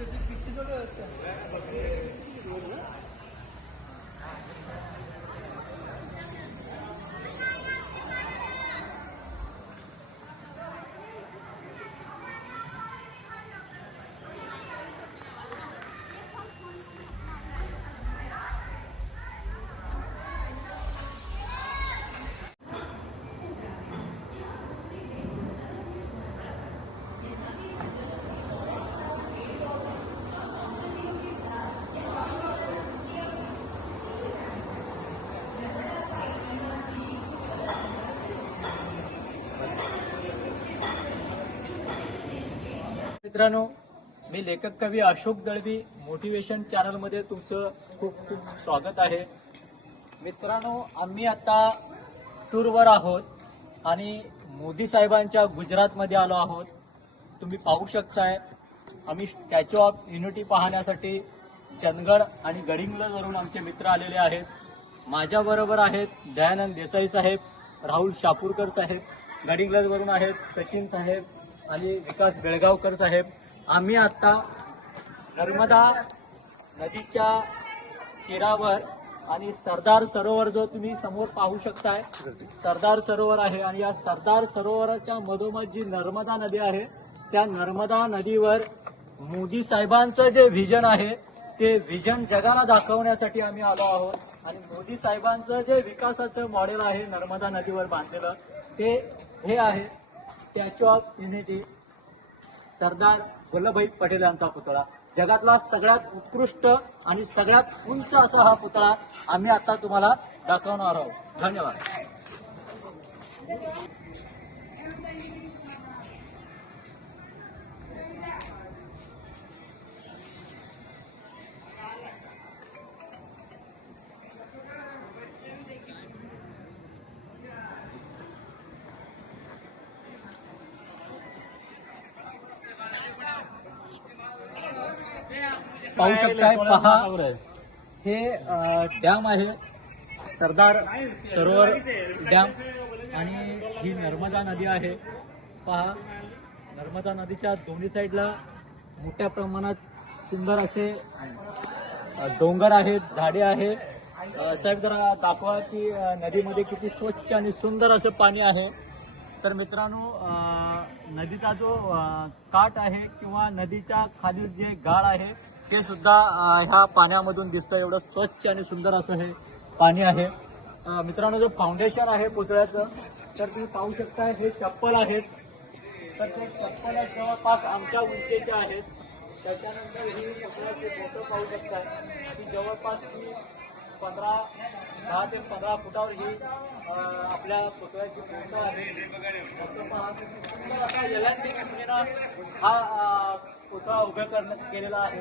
Çocuk bir şey dolu मित्रांनो मी लेखक कवी अशोक दळवी मोटिवेशन चॅनलमध्ये तुमचं खूप खूप स्वागत आहे. मित्रांनो आम्ही आता टूरवर आहोत आणि मोदी साहेबांच्या गुजरातमध्ये आलो आहोत. तुम्ही पाहू शकताय आम्ही स्टॅच्यू ऑफ युनिटी पाहण्यासाठी चंदगड आणि गडिंग्लजवरून आमचे मित्र आलेले आहेत. माझ्याबरोबर आहेत दयानंद देसाई साहेब राहुल शापूरकर साहेब गडिंग्लजवरून आहेत सचिन साहेब आणि विकास बेळगावकर साहेब आम्ही आता नर्मदा नदीच्या तीरावर आणि सरदार सरोवर जो तुम्ही समोर पाहू शकताय सरदार सरोवर आहे आणि या सरदार सरोवराच्या मधोमध जी नर्मदा नदी आहे त्या नर्मदा नदीवर मोदी साहेबांचं जे व्हिजन आहे ते व्हिजन जगाला दाखवण्यासाठी आम्ही आलो आहोत. आणि मोदी साहेबांचं जे विकासाचं मॉडेल आहे नर्मदा नदीवर बांधलेलं ते हे आहे. Statue of unity Sardar Vallabhbhai Patel यांचा पुतळा जगातला सगळ्यात उत्कृष्ट आणि सगळ्यात उंच असा हा पुतळा आम्ही आता तुम्हाला दाखवणार आहोत. धन्यवाद. पाहू शकताय पहा. हे डॅम आहे. सरदार सरोवर डॅम. आणि ही नर्मदा नदी आहे. पहा नर्मदा नदीच्या दोन्ही साईडला मोठ्या प्रमाणात सुंदर असे डोंगर आहेत झाडे आहेत. अ, साहेब जरा दाखवा की नदीमध्ये किती स्वच्छ आणि सुंदर असं पाणी आहे. तर मित्रांनो नदीचा जो काठ आहे किंवा नदीच्या खाली जे गाळ आहे ते सुद्धा ह्या पाण्यामधून दिसतं. एवढं स्वच्छ आणि सुंदर असं हे पाणी आहे. मित्रांनो जो फाउंडेशन आहे पुतळ्याचं तर तुम्ही पाहू शकता हे चप्पल आहेत. तर ते चप्पल जवळपास आमच्या उंचेच्या आहेत. त्याच्यानंतर ही पुतळ्याची फोटो पाहू शकताय की जवळपास ही पंधरा दहा ते पंधरा फुटावर ही आपल्या पुतळ्याची फोटो आहे. पहा सुंदर असा हा पुतळा उभे करण्यात केलेला आहे.